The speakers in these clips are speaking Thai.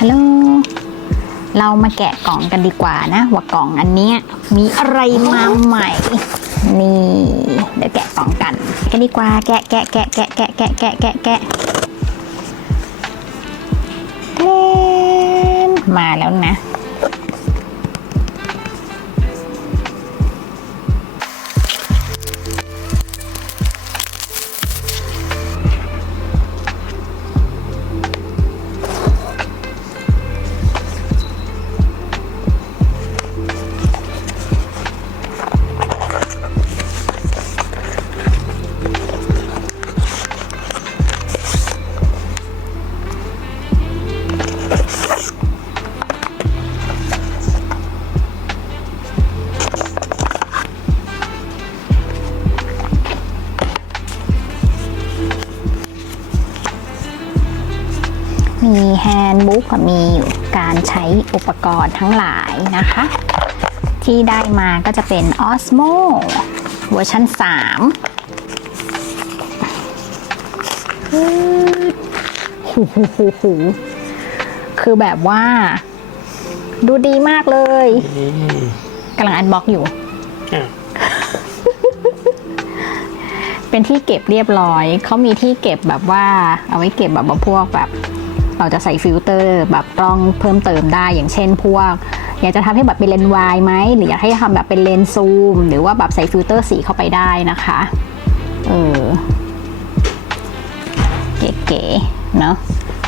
ฮัลโหล เรามาแกะกล่องกันดีกว่านะ ว่ากล่องอันเนี้ยมีอะไรมาใหม่ นี่ เดี๋ยวแกะกล่องกัน กันดีกว่า แกะแกะแกะแกะแกะแกะแกะแกะแกะมาแล้วนะ กกับมีการใช้อุปกรณ์ทั้งหลายนะคะ ที่ได้มาก็จะเป็น Osmo เวอร์ชัน3ฮึดหูหูหูหูคือแบบว่า ดูดีมากเลยกำลังอันบ็อกอยู่อะเป็นที่เก็บเรียบร้อย เขามีที่เก็บแบบว่า เอาไว้เก็บแบบว่าพวกแบบ เราจะใส่ฟิลเตอร์แบบกล้องเพิ่มเติมได้อย่างเช่น พวก อยากจะทำให้แบบเป็นเลนส์วายไหมหรืออยากให้ทำแบบเป็นเลนส์ซูม หรือว่าแบบใส่ฟิลเตอร์สีเข้าไปได้นะคะเออเก๋ๆเนอะ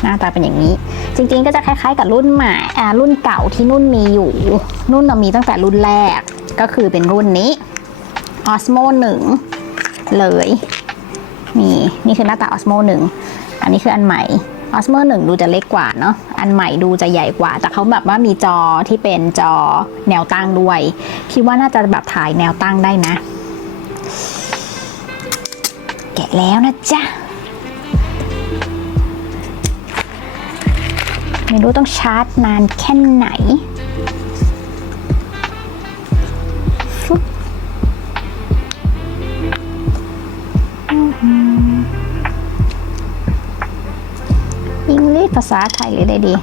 หน้าตาเป็นอย่างนี้ จริงๆก็จะคล้ายๆกับรุ่นใหม่อ่ารุ่นเก่าที่นุ่นมีอยู่ นุ่นเรามีตั้งแต่รุ่นแรกก็คือเป็นรุ่นนี้ Osmo 1 เลย นี่ นี่คือหน้าตา Osmo 1 อันนี้คืออันใหม่ Osmo 1 ดูจะเล็กกว่าเนาะ อันใหม่ดูจะใหญ่กว่า แต่เขาแบบว่ามีจอที่เป็นจอแนวตั้งด้วย คิดว่าน่าจะแบบถ่ายแนวตั้งได้นะ แกะแล้วนะจ๊ะ ไม่รู้ต้องชาร์จนานแค่ไหน ษภาษาไทยหรือได้ดี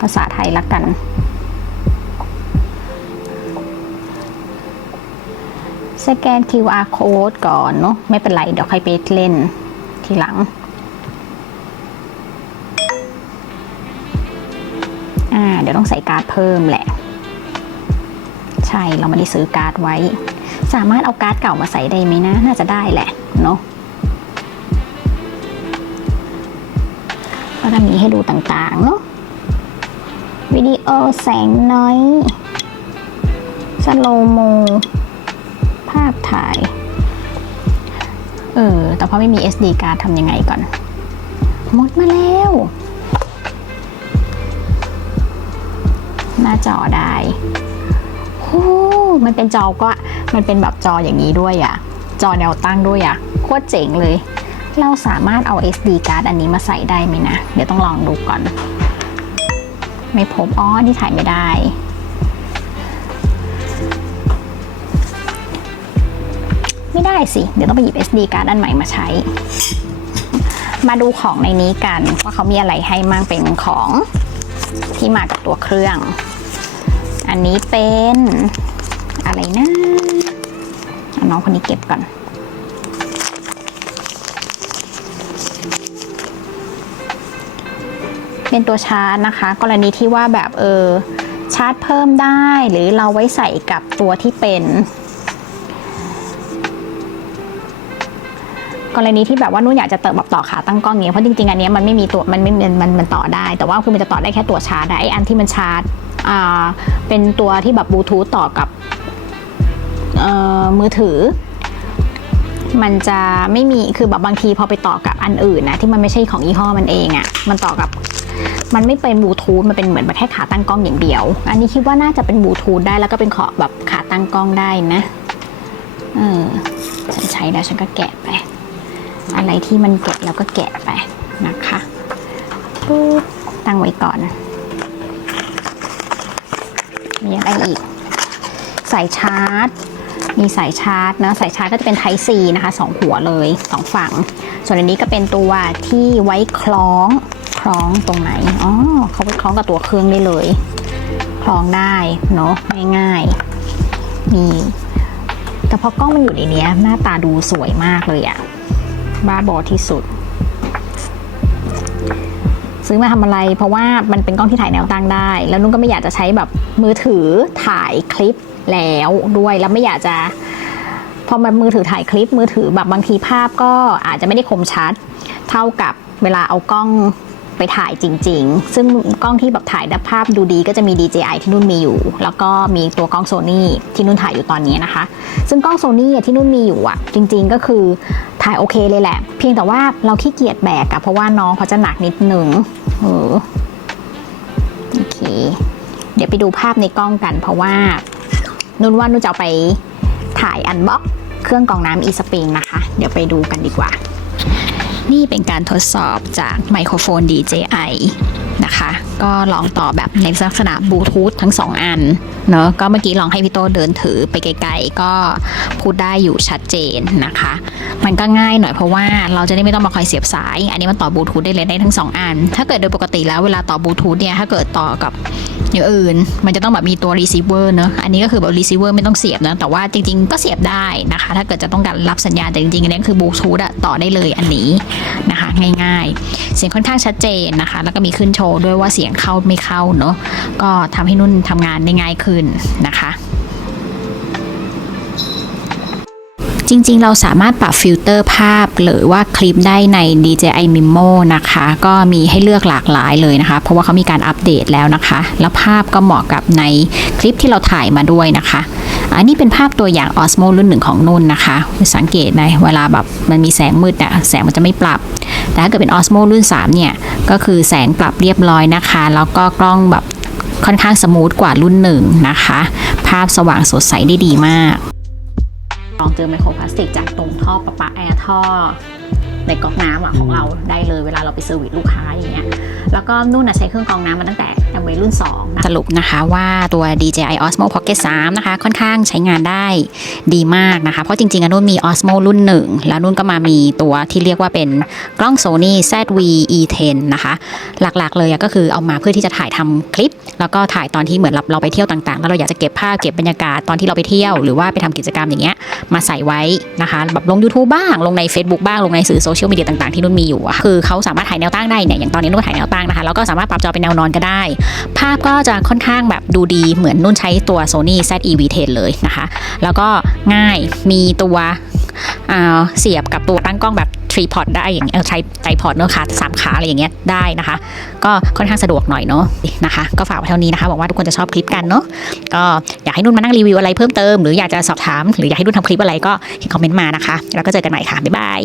ภาษาไทยละกัน สแกน QR code ก่อนเนาะไม่เป็นไรเดี๋ยวใครไปเล่นทีหลังอ่าเดี๋ยวต้องใส่การ์ดเพิ่มแหละ ใช่เราไม่ได้ซื้อการ์ดไว้ สามารถเอาการ์ดเก่ามาใส่ได้ไหมนะ น่าจะได้แหละเนาะ ก็จะมีให้ดูต่างๆ เนาะวิดีโอแสงน้อย สโลโม ภาพถ่าย เออ แต่พอไม่มี SD การ์ดทำยังไงก่อน หมดมาแล้ว หน้าจอได้โอ้มันเป็นจอก็ มันเป็นแบบจออย่างนี้ด้วยอะจอแนวตั้งด้วยอะโคตรเจ๋งเลย เราสามารถเอา SD การ์ดอันนี้มาใส่ได้ไหมนะ เดี๋ยวต้องลองดูก่อน ไม่พบอ๋อนี่ถ่ายไม่ได้ไม่ได้สิ เดี๋ยวต้องไปหยิบ SD การ์ดอันใหม่มาใช้ มาดูของในนี้กัน ว่าเขามีอะไรให้มั่งเป็นของที่มากับตัวเครื่อง อันนี้เป็นอะไรนะ น้องคนนี้เก็บก่อน เป็นตัวชาร์จนะคะ กรณีที่ว่าแบบเออชาร์จเพิ่มได้ หรือเราไว้ใส่กับตัวที่เป็น กรณีที่แบบว่านุ่นอยากจะเติมแบบต่อขาตั้งกล้องเงี้ยเพราะจริงๆอันนี้มันไม่มีตัวมันไม่มันมันต่อได้ แต่ว่าคือมันจะต่อได้แค่ตัวชาร์จไออันที่มันชาร์จอ่าเป็นตัวที่แบบบลูทูธต่อกับเอ่อมือถือ มันจะไม่มีคือแบบบางทีพอไปต่อกับอันอื่นนะที่มันไม่ใช่ของยี่ห้อมันเองอะ่ะมันต่อกับ มันไม่เป็นบลูทูธมันเป็นเหมือนแบบแค่ขาตั้งกล้องอย่างเดียว อันนี้คิดว่าน่าจะเป็นบลูทูธได้แล้วก็เป็นขอแบบขาตั้งกล้องได้นะเออฉันใช้แล้วฉันก็แกะไป อะไรที่มันแกะแล้วก็แกะไปนะคะปุ๊บตั้งไว้ก่อน มีอะไรอีก สายชาร์จ มีสายชาร์จนะสายชาร์จก็จะเป็น Type C นะคะสองหัวเลยสองฝั่ง ส่วนอันนี้ก็เป็นตัวที่ไว้คล้อง คล้องตรงไหน อ๋อเขาไปคล้องกับตัวเครื่องได้เลย คล้องได้เนาะง่ายๆนี่แต่พอกล้องมันอยู่ในนี้หน้าตาดูสวยมากเลยอะบ้าบอที่สุด ซื้อมาทำอะไร เพราะว่ามันเป็นกล้องที่ถ่ายแนวตั้งได้ แล้วนุ่นก็ไม่อยากจะใช้แบบมือถือถ่ายคลิปแล้วด้วยแล้วไม่อยากจะพอมันมือถือถ่ายคลิปมือถือแบบบางทีภาพก็อาจจะไม่ได้คมชัด เท่ากับเวลาเอากล้อง ไปถ่ายจริง ๆ ซึ่งกล้องที่แบบถ่ายดับภาพดูดีก็จะมี DJI ที่นุ่นมีอยู่ แล้วก็มีตัวกล้องโซนี่ที่นุ่นถ่ายอยู่ตอนนี้นะคะ ซึ่งกล้องโซนี่ที่นุ่นมีอยู่อะ จริง ๆ ก็คือถ่ายโอเคเลยแหละ เพียงแต่ว่าเราขี้เกียจแบกอะเพราะว่าน้องเขาจะหนักนิดหนึ่งเออโอเค เดี๋ยวไปดูภาพในกล้องกัน เพราะว่านุ่นว่านุ่นจะไปถ่ายอันบ็อกเครื่องกรองน้ำ e-spring นะคะ เดี๋ยวไปดูกันดีกว่า นี่เป็นการทดสอบจากไมโครโฟน DJI นะคะ ก็ลองต่อแบบในลักษณะบลูทูธทั้ง 2 อัน เนอะก็เมื่อกี้ลองให้พี่โตเดินถือไปไกลๆ ก็พูดได้อยู่ชัดเจนนะคะ มันก็ง่ายหน่อยเพราะว่าเราจะได้ไม่ต้องมาคอยเสียบสาย อันนี้มันต่อบลูทูธได้เลยได้ทั้ง 2 อัน ถ้าเกิดโดยปกติแล้วเวลาต่อบลูทูธเนี่ย ถ้าเกิดต่อกับ อย่างอื่น มันจะต้องแบบมีตัว receiver เนอะอันนี้ก็คือแบบ receiver ไม่ต้องเสียบนะแต่ว่าจริง ๆ ก็เสียบได้นะคะ ถ้าเกิดจะต้องการรับสัญญาณแต่จริงๆอันนี้คือบลูทูธอะต่อได้เลยอันนี้นะคะ ง่ายๆ เสียงค่อนข้างชัดเจนนะคะ แล้วก็มีขึ้นโชว์ด้วยว่าเสียงเข้าไม่เข้าเนอะก็ทำให้นุ่นทำงานได้ง่ายขึ้นนะคะ จริงๆ เราสามารถปรับฟิลเตอร์ภาพหรือว่าคลิปได้ใน DJI Mimo นะคะ ก็มีให้เลือกหลากหลายเลยนะคะ เพราะว่าเขามีการอัปเดตแล้วนะคะ แล้วภาพก็เหมาะกับในคลิปที่เราถ่ายมาด้วยนะคะ อันนี้เป็นภาพตัวอย่าง Osmo รุ่นหนึ่งของนุ่นนะคะสังเกตในเวลาแบบมันมีแสงมืดเนี่ยแสงมันจะไม่ปรับ แต่ถ้าเกิดเป็น Osmo รุ่น 3 เนี่ย ก็คือแสงปรับเรียบร้อยนะคะ แล้วก็กล้องแบบค่อนข้างสมูทกว่ารุ่นหนึ่งนะคะ ภาพสว่างสดใสได้ดีมาก องเจอไมโครพลาสติกจากตรงท่อประปาแอร์ท่อในก๊อกน้ำอะของเราได้เลยเวลาเราไปเซอร์วิสลูกค้าอย่างเงี้ย แล้วก็นุ่นนะใช้เครื่องกรองน้ำมาตั้งแต่ แอมเวรุ่น 2 สรุปนะคะว่าตัว DJI Osmo Pocket 3 นะคะ ค่อนข้างใช้งานได้ดีมากนะคะ เพราะจริงๆอะนุ่นมี Osmo รุ่น 1 แล้วนุ่นก็มามีตัวที่เรียกว่าเป็นกล้อง Sony ZV E10 นะคะ หลักๆเลยก็คือเอามาเพื่อที่จะถ่ายทำคลิป แล้วก็ถ่ายตอนที่เหมือนเราไปเที่ยวต่างๆ แล้วเราอยากจะเก็บภาพเก็บบรรยากาศตอนที่เราไปเที่ยว หรือว่าไปทำกิจกรรมอย่างเงี้ยมาใส่ไว้นะคะแบบลง YouTube บ้างลงใน Facebook บ้างลงในสื่อโซเชียลมีเดียต่างๆที่นุ่นมีอยู่อะคะคือเขาสามารถถ่ายแนวตั้งได้เนี่ยอย่างตอนนี้นุ่นถ่ายแนวตั้งนะคะแล้วก็สามารถปรับจอเป็นแนวนอนก็ได้ภาพก็จะค่อนข้างแบบดูดีเหมือนนุ่นใช้ตัว Sony ZE-V10 เลยนะคะ แล้วก็ง่ายมีตัวเสียบกับตัวตั้งกล้องแบบทรีพอดได้อย่างเงี้ยเออใช้ไตรพอดเนอะค่ะสามขาอะไรอย่างเงี้ยได้นะคะ ก็ค่อนข้างสะดวกหน่อยเนาะนะคะ ก็ฝากไว้เท่านี้นะคะหวังว่าทุกคนจะชอบคลิปกันเนาะก็อยากให้นุ่นมานั่งรีวิวอะไรเพิ่มเติมหรืออยากจะสอบถามหรืออยากให้นุ่นทำคลิปอะไรก็คอมเมนต์มานะคะ แล้วก็เจอกันใหม่ค่ะบ๊ายบาย